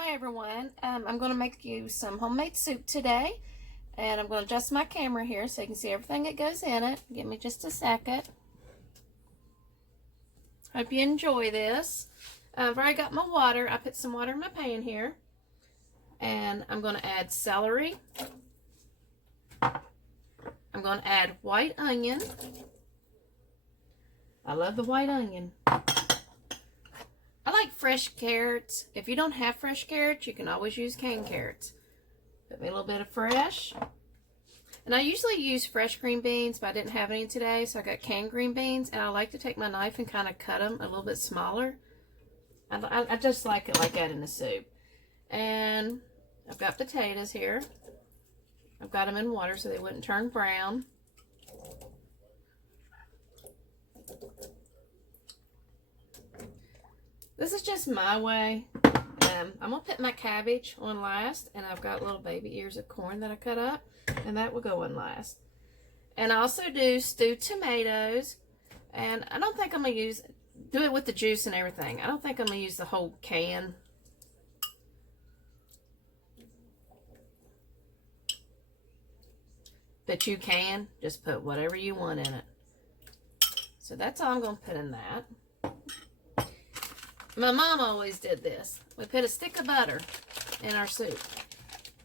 Hi everyone, I'm going to make you some homemade soup today, and I'm going to adjust my camera here so you can see everything that goes in it. Give me just a second. Hope you enjoy this. I've already got my water. I put some water in my pan here, and I'm going to add celery. I'm going to add white onion. I love the white onion. I like fresh carrots. If you don't have fresh carrots, you can always use canned carrots. Put me a little bit of fresh. And I usually use fresh green beans, but I didn't have any today, so I got canned green beans. And I like to take my knife and kind of cut them a little bit smaller. I just like it like that in the soup. And I've got potatoes here. I've got them in water so they wouldn't turn brown. This is just my way. I'm going to put my cabbage on last, and I've got little baby ears of corn that I cut up, and that will go on last. And I also do stewed tomatoes, and I don't think I'm going to do it with the juice and everything. I don't think I'm going to use the whole can. But you can just put whatever you want in it. So that's all I'm going to put in that. My mom always did this. We put a stick of butter in our soup.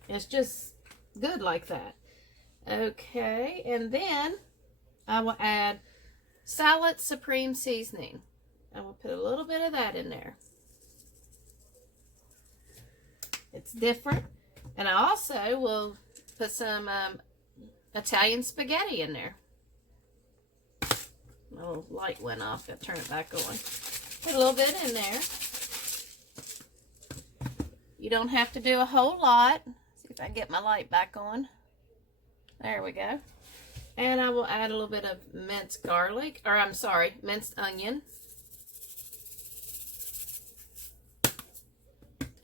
It's just good like that. Okay, and then I will add Salad Supreme seasoning. I will put a little bit of that in there. It's different. And I also will put some Italian spaghetti in there. My little light went off. I'll turn it back on. Put a little bit in there. You don't have to do a whole lot. See if I can get my light back on. There we go. And I will add a little bit of minced garlic, or I'm sorry, minced onion.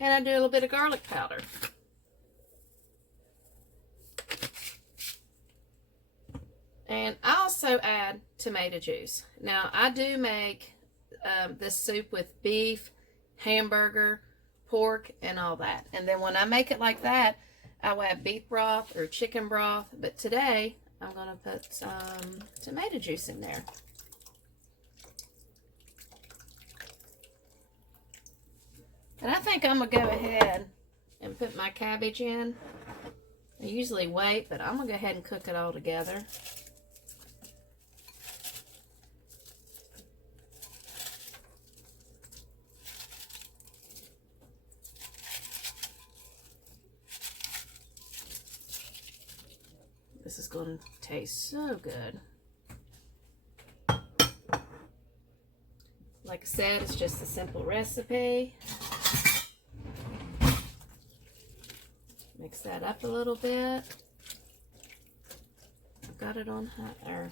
And I do a little bit of garlic powder. And I also add tomato juice. Now, I do make this soup with beef, hamburger, pork, and all that. And then when I make it like that, I will add beef broth or chicken broth. But today, I'm going to put some tomato juice in there. And I think I'm going to go ahead and put my cabbage in. I usually wait, but I'm going to go ahead and cook it all together. This is going to taste so good. Like I said, it's just a simple recipe. Mix that up a little bit. I've got it on high, or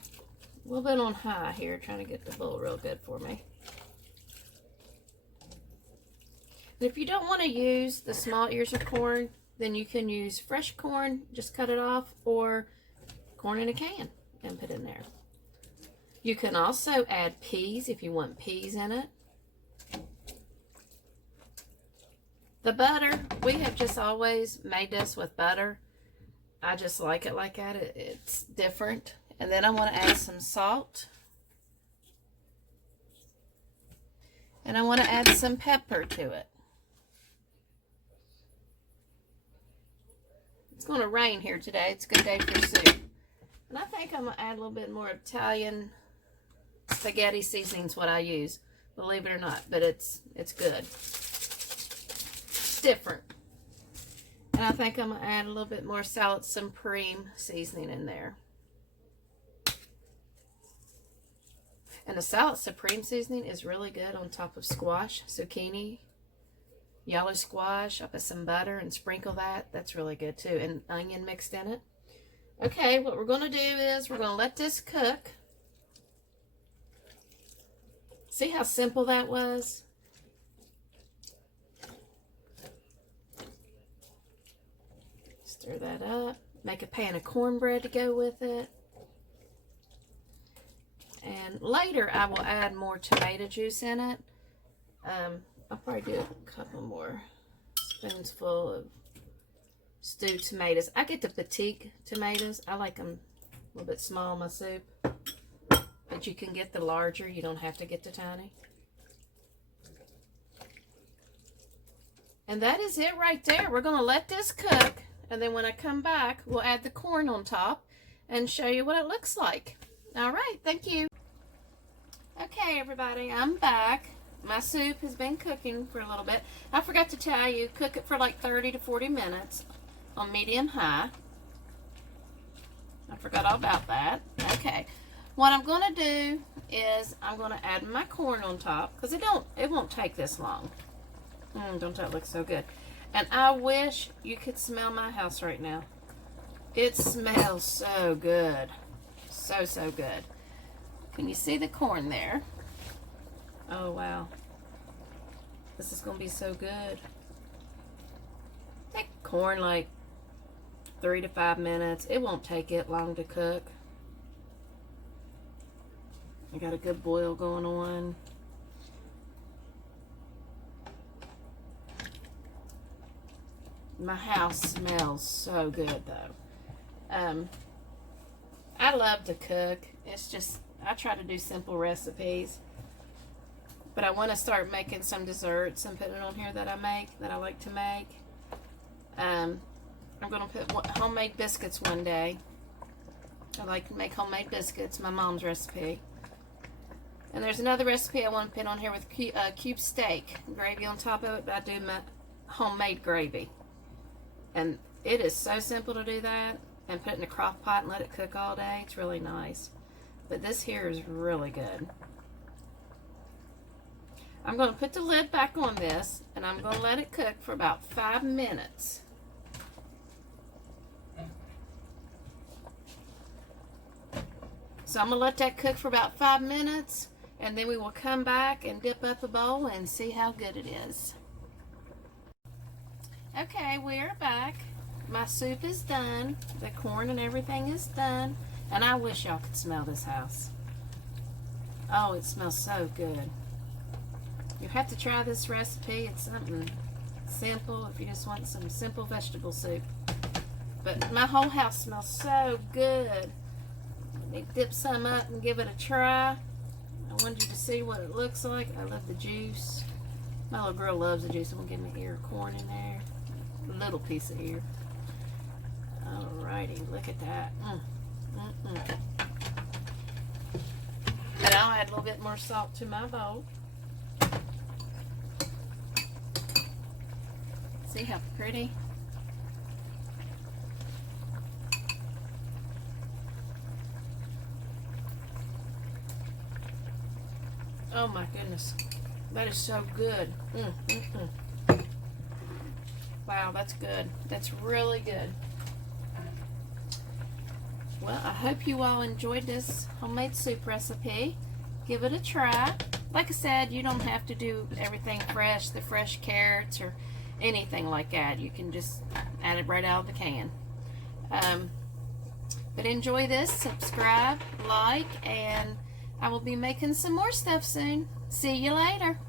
a little bit on high here, trying to get the bowl real good for me. And if you don't want to use the small ears of corn, then you can use fresh corn, just cut it off, or corn in a can and put in there. You can also add peas if you want peas in it. The butter, we have just always made this with butter. I just like it like that. It's different. And then I want to add some salt. And I want to add some pepper to it. It's going to rain here today. It's a good day for soup. And I think I'm going to add a little bit more Italian spaghetti seasoning is what I use. Believe it or not, but it's good. It's different. And I think I'm going to add a little bit more Salad Supreme seasoning in there. And the Salad Supreme seasoning is really good on top of squash, zucchini, yellow squash. I'll put some butter and sprinkle that. That's really good too. And onion mixed in it. Okay, what we're going to do is we're going to let this cook. See how simple that was? Stir that up. Make a pan of cornbread to go with it. And later I will add more tomato juice in it. I'll probably do a couple more spoonsful of stewed tomatoes. I get the petite tomatoes. I like them a little bit small in my soup. But you can get the larger. You don't have to get the tiny. And that is it right there. We're going to let this cook. And then when I come back, we'll add the corn on top and show you what it looks like. All right, thank you. Okay, everybody, I'm back. My soup has been cooking for a little bit. I forgot to tell you, cook it for like 30 to 40 minutes on medium high. I forgot all about that. Okay, what I'm going to do is I'm going to add my corn on top because it won't take this long. Don't that look so good? And I wish you could smell my house right now. It smells so good. So, so good. Can you see the corn there? Oh, wow. This is going to be so good. Take corn like 3 to 5 minutes. It won't take it long to cook. I got a good boil going on. My house smells so good though. I love to cook. It's just, I try to do simple recipes. But I want to start making some desserts and putting it on here that I like to make. I'm going to put homemade biscuits one day. I like to make homemade biscuits, my mom's recipe. And there's another recipe I want to put on here with cube steak, gravy on top of it, but I do my homemade gravy. And it is so simple to do that and put it in a crock pot and let it cook all day. It's really nice. But this here is really good. I'm going to put the lid back on this and I'm going to let it cook for about 5 minutes. So I'm going to let that cook for about 5 minutes and then we will come back and dip up a bowl and see how good it is. Okay, we're back. My soup is done. The corn and everything is done. And I wish y'all could smell this house. Oh, it smells so good. You have to try this recipe. It's something simple if you just want some simple vegetable soup. But my whole house smells so good. Let me dip some up and give it a try. I wanted you to see what it looks like. I love the juice. My little girl loves the juice. I'm going to give me an ear of corn in there. A little piece of ear. Alrighty, look at that. And I'll add a little bit more salt to my bowl. See how pretty? Oh my goodness. That is so good. Wow, that's good. That's really good. Well, I hope you all enjoyed this homemade soup recipe. Give it a try. Like I said, you don't have to do everything fresh, the fresh carrots or anything like that. You can just add it right out of the can. But enjoy this, subscribe, like, and I will be making some more stuff soon. See you later.